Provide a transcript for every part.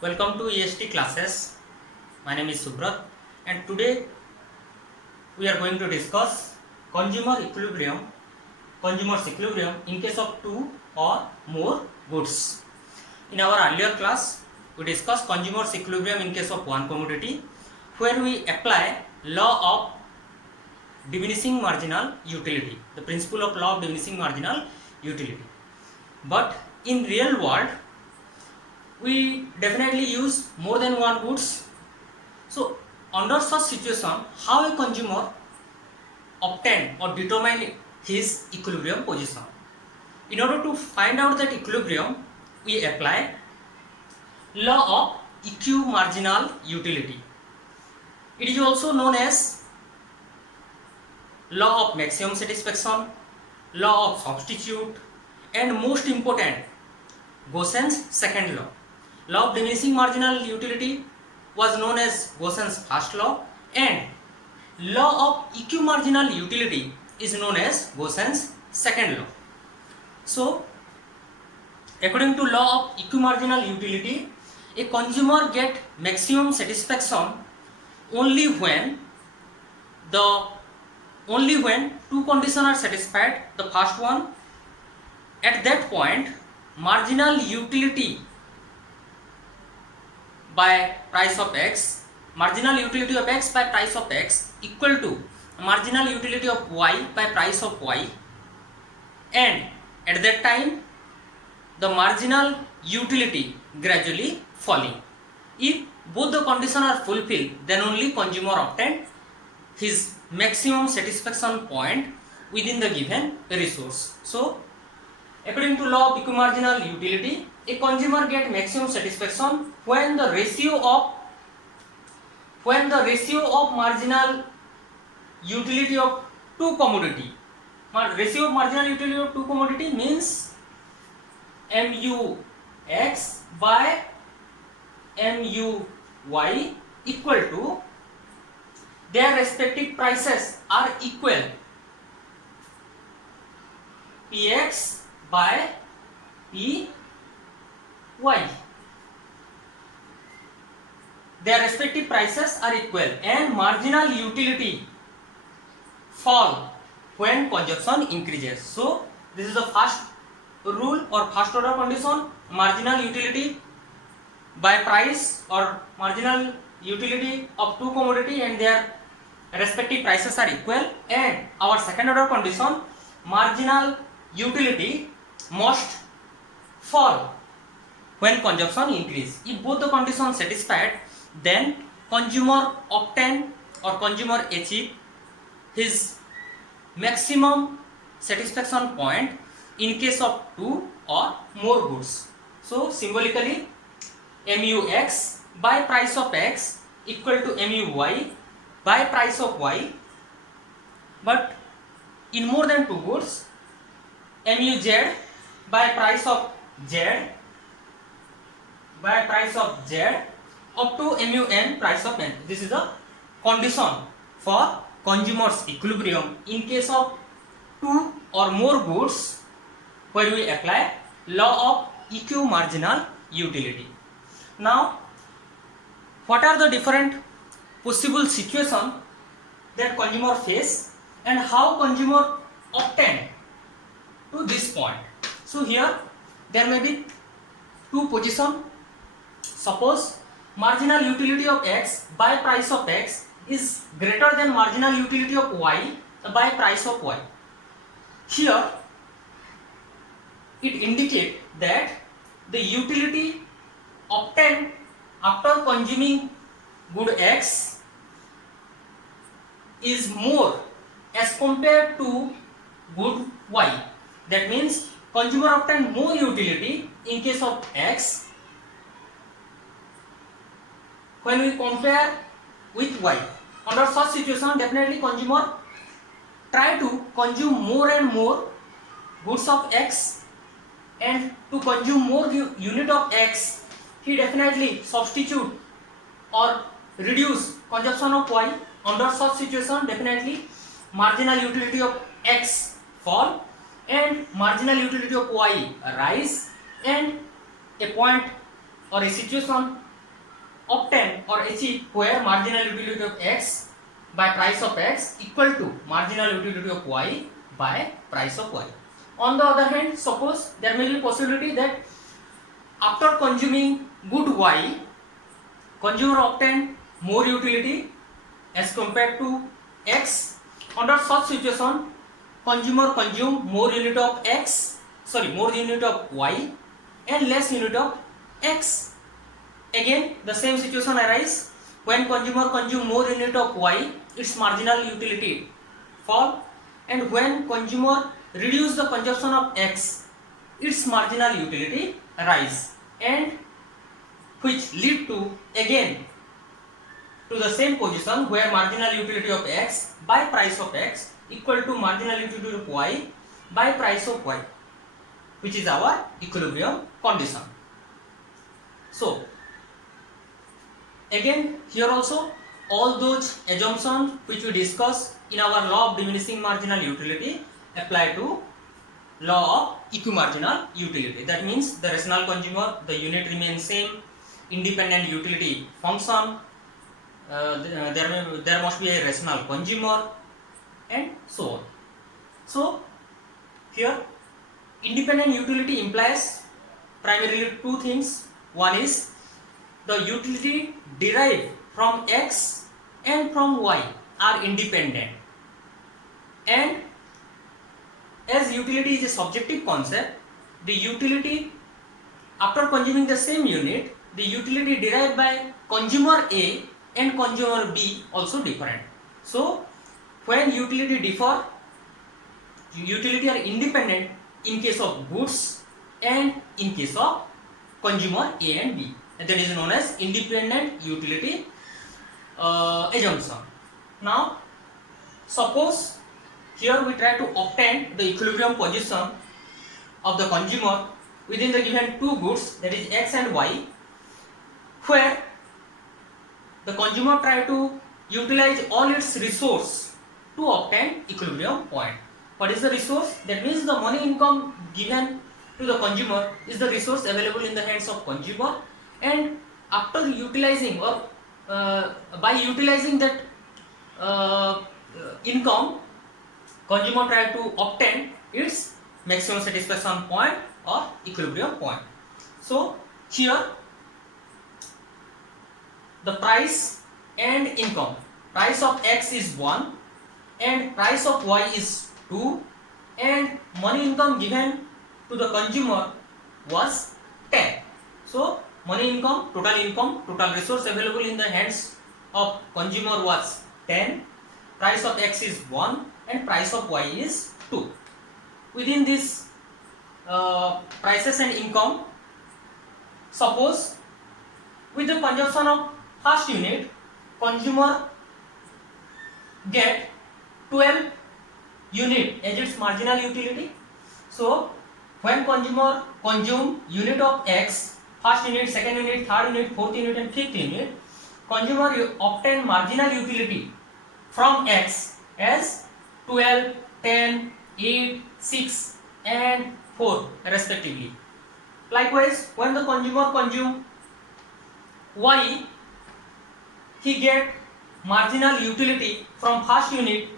Welcome to EST classes. My name is Subrat and today we are going to discuss consumer's equilibrium in case of two or more goods. In our earlier class, we discussed consumer's equilibrium in case of one commodity where we apply law of diminishing marginal utility, the principle of law of diminishing marginal utility. But in real world, we definitely use more than one goods. So under such situation, how a consumer obtain or determine his equilibrium position? In order to find out that equilibrium, we apply law of eq marginal utility. It is also known as law of maximum satisfaction, law of substitute, and most important, Gaussian's second law. Law of diminishing marginal utility was known as Gaussian's first law, and law of eq marginal utility is known as Gaussian's second law. So according to law of eq marginal utility, a consumer get maximum satisfaction only when two conditions are satisfied. The first one, at that point marginal utility by price of x, marginal utility of x by price of x equal to marginal utility of y by price of y, and at that time the marginal utility gradually falling. If both the conditions are fulfilled, then only consumer obtain his maximum satisfaction point within the given resource. So according to law of eq marginal utility, a consumer get maximum satisfaction when the ratio of marginal utility of two commodity. Ratio of marginal utility of two commodity means MUX by MUY equal to their respective prices are equal, PX by PY. Their respective prices are equal and marginal utility fall when consumption increases. So this is the first rule or first order condition. Marginal utility by price or marginal utility of two commodity and their respective prices are equal, and our second order condition, marginal utility must fall when consumption increase. If both the conditions satisfied, then consumer obtain or consumer achieve his maximum satisfaction point in case of two or more goods. So symbolically, MUX by price of x equal to MUY by price of y, but in more than two goods, MUZ by price of z up to MUN price of n. This is the condition for consumer's equilibrium in case of two or more goods where we apply law of eq marginal utility. Now, what are the different possible situations that consumer face and how consumer obtain to this point? So here there may be two positions. Suppose marginal utility of x by price of x is greater than marginal utility of y by price of y. Here it indicates that the utility obtained after consuming good x is more as compared to good y. That means consumer obtain more utility in case of x when we compare with y. Under such situation, definitely consumer try to consume more and more goods of x, and to consume more unit of x, he definitely substitute or reduce consumption of y. Under such situation, definitely marginal utility of x fall and marginal utility of y rise, and a point or a situation obtain or achieve where marginal utility of x by price of x equal to marginal utility of y by price of y. On the other hand, suppose there may be possibility that after consuming good y, consumer obtain more utility as compared to x. Under such situation, consumer consume more unit of more unit of y and less unit of x. Again, the same situation arise when consumer consume more unit of y, its marginal utility fall, and when consumer reduce the consumption of x, its marginal utility rise, and which lead to again to the same position where marginal utility of x by price of x equal to marginal utility of y by price of y, which is our equilibrium condition. So again, here also all those assumptions which we discussed in our law of diminishing marginal utility apply to law of equimarginal utility. That means the rational consumer, the unit remains same, independent utility function, there must be a rational consumer, and so on. So here independent utility implies primarily two things. One is the utility derived from x and from y are independent, and as utility is a subjective concept, the utility after consuming the same unit, the utility derived by consumer A and consumer B also different. So when utility differ, utility are independent in case of goods and in case of consumer A and B, and that is known as independent utility assumption. Now suppose here we try to obtain the equilibrium position of the consumer within the given two goods, that is x and y, where the consumer try to utilize all its resource to obtain equilibrium point. What is the resource? That means the money income given to the consumer is the resource available in the hands of consumer, and after utilizing or by utilizing that income, consumer try to obtain its maximum satisfaction point or equilibrium point. So here the price and income, price of x is 1 and price of y is 2, and money income given to the consumer was 10. So money income, total resource available in the hands of consumer was 10, price of x is 1 and price of y is 2. Within this prices and income, suppose with the consumption of first unit, consumer get 12 unit as its marginal utility. So when consumer consume unit of x, first unit, second unit, third unit, fourth unit and fifth unit, consumer obtain marginal utility from x as 12, 10, 8, 6 and 4 respectively. Likewise, when the consumer consume y, he get marginal utility from first unit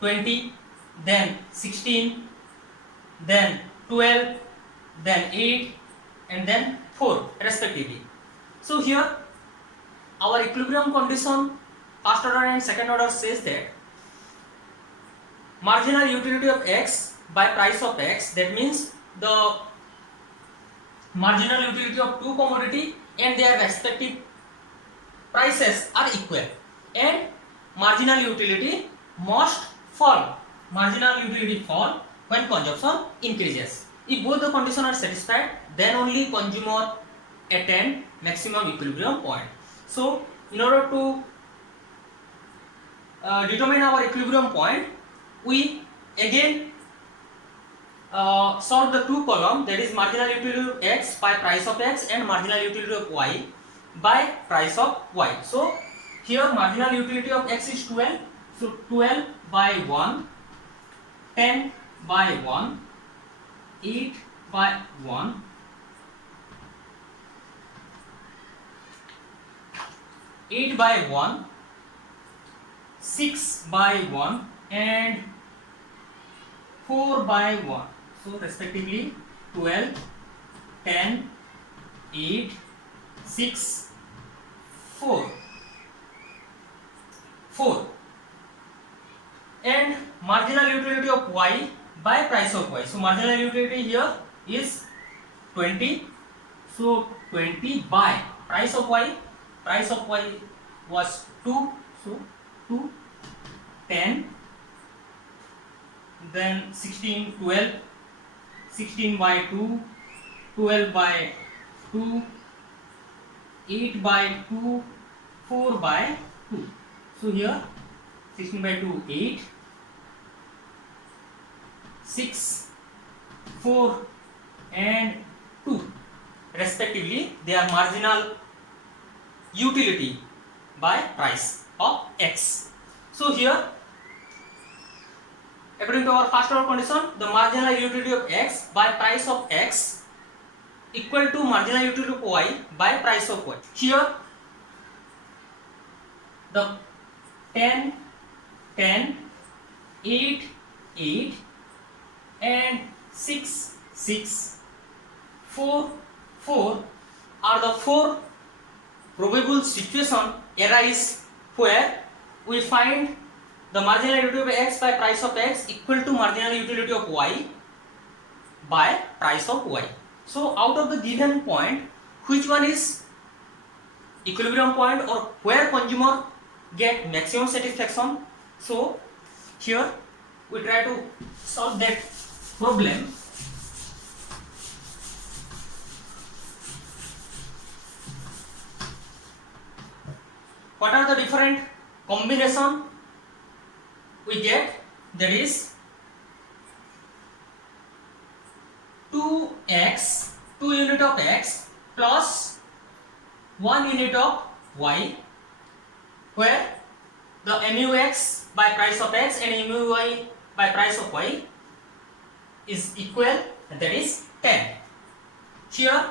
20, then 16, then 12, then 8 and then 4 respectively. So here our equilibrium condition first order and second order says that marginal utility of x by price of x, that means the marginal utility of two commodity and their respective prices are equal, and marginal utility must fall, marginal utility fall when consumption increases. If both the conditions are satisfied, then only consumer attain maximum equilibrium point. So in order to determine our equilibrium point, we again solve the two column, that is marginal utility of x by price of x and marginal utility of y by price of y. So here marginal utility of x is 12, so 12 by 1, 10 by 1, 8 by 1, 8 by 1, 6 by 1 and 4 by 1. So respectively 12, 10, 8, 6, 4. And marginal utility of y by price of y. So marginal utility here is 20. So 20 by price of y. Price of y was 2. So 2, 10, then 16, 12, 16 by 2, 12 by 2, 8 by 2, 4 by 2. So here 16 by 2, 8, 6, 4 and 2 respectively. They are marginal utility by price of x. So here according to our first order condition, the marginal utility of x by price of x equal to marginal utility of y by price of y. Here the 10, 10, 8, 8 and 6, 6, 4, 4 are the 4 probable situation arise where we find the marginal utility of x by price of x equal to marginal utility of y by price of y. So out of the given point, which one is equilibrium point or where consumer get maximum satisfaction? So here we try to solve that problem. What are the different combination we get? That is 2x, 2 unit of x plus 1 unit of y, where the mu(x) by price of x and mu(y) by price of y is equal, that is 10. Here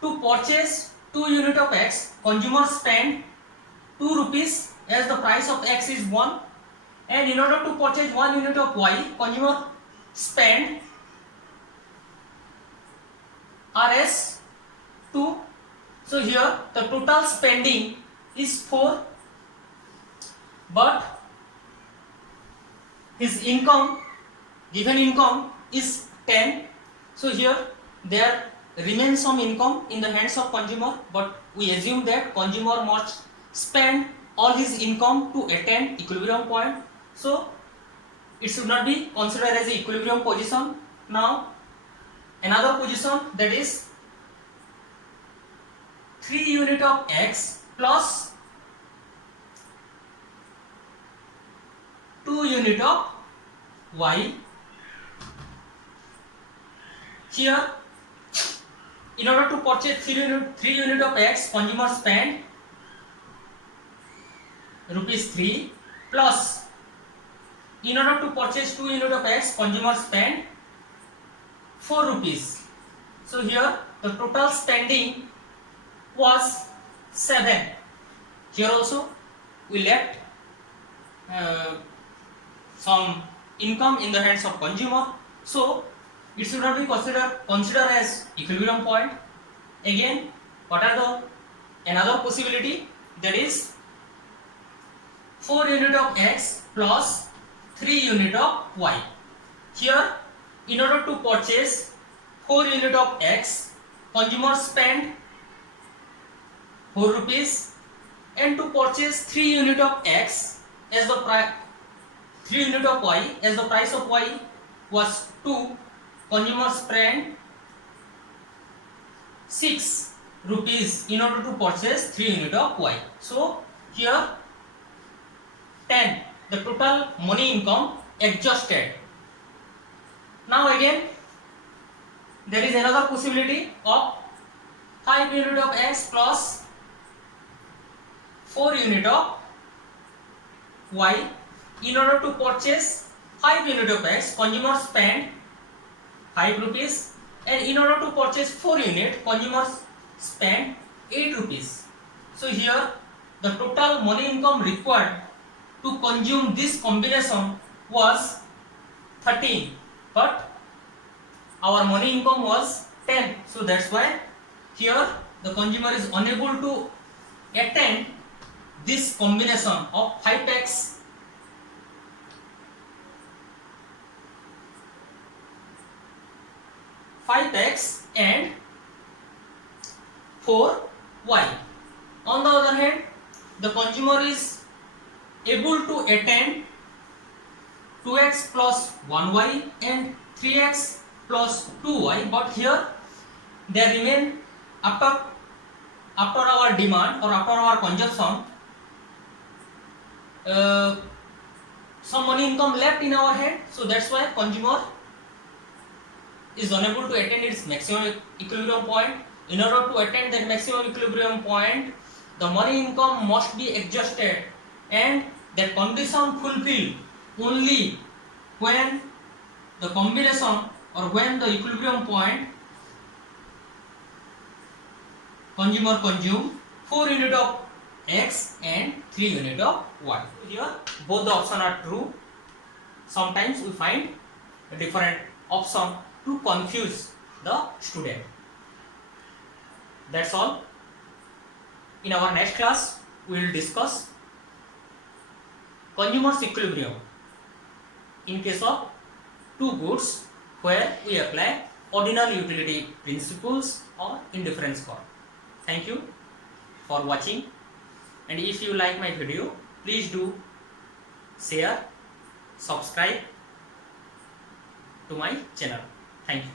to purchase 2 unit of x, consumer spend 2 rupees as the price of x is 1, and in order to purchase 1 unit of y, consumer spend Rs 2. So here the total spending is 4, but his income, given income is 10. So here there remains some income in the hands of consumer, but we assume that consumer must spend all his income to attain equilibrium point. So it should not be considered as a equilibrium position. Now another position, that is 3 unit of x plus 2 unit of y. Here in order to purchase 3 unit of x, consumer spend rupees 3, plus in order to purchase 2 unit of x, consumer spend 4 rupees. So here the total spending was 7. Here also we left some income in the hands of consumer, so it should not be considered as equilibrium point. Again, what are the another possibility, that is 4 unit of x plus 3 unit of y. Here in order to purchase 4 unit of x, consumer spend 4 rupees, and to purchase 3 unit of x as the 3 unit of y as the price of y was 2, consumer spend 6 rupees in order to purchase 3 unit of y. So here 10, the total money income adjusted. Now again there is another possibility of 5 unit of x plus 4 unit of y. In order to purchase 5 unit of x, consumer spend 5 rupees, and in order to purchase 4 unit, consumer spend 8 rupees. So here the total money income required to consume this combination was 13, but our money income was 10. So that's why here the consumer is unable to attend this combination of 5x and 4y. On the other hand, the consumer is able to attend 2x plus 1y and 3x plus 2y, but here they remain after our demand or after our consumption, some money income left in our hand. So that's why consumer is unable to attain its maximum equilibrium point. In order to attain that maximum equilibrium point, the money income must be adjusted, and that condition fulfilled only when the combination or when the equilibrium point consumer consume 4 unit of x and 3 unit of y. Here both the options are true. Sometimes we find a different option to confuse the student. That's all. In our next class, we will discuss consumer's equilibrium in case of two goods where we apply ordinal utility principles or indifference curve. Thank you for watching, and if you like my video, please do share, subscribe to my channel. Thank you.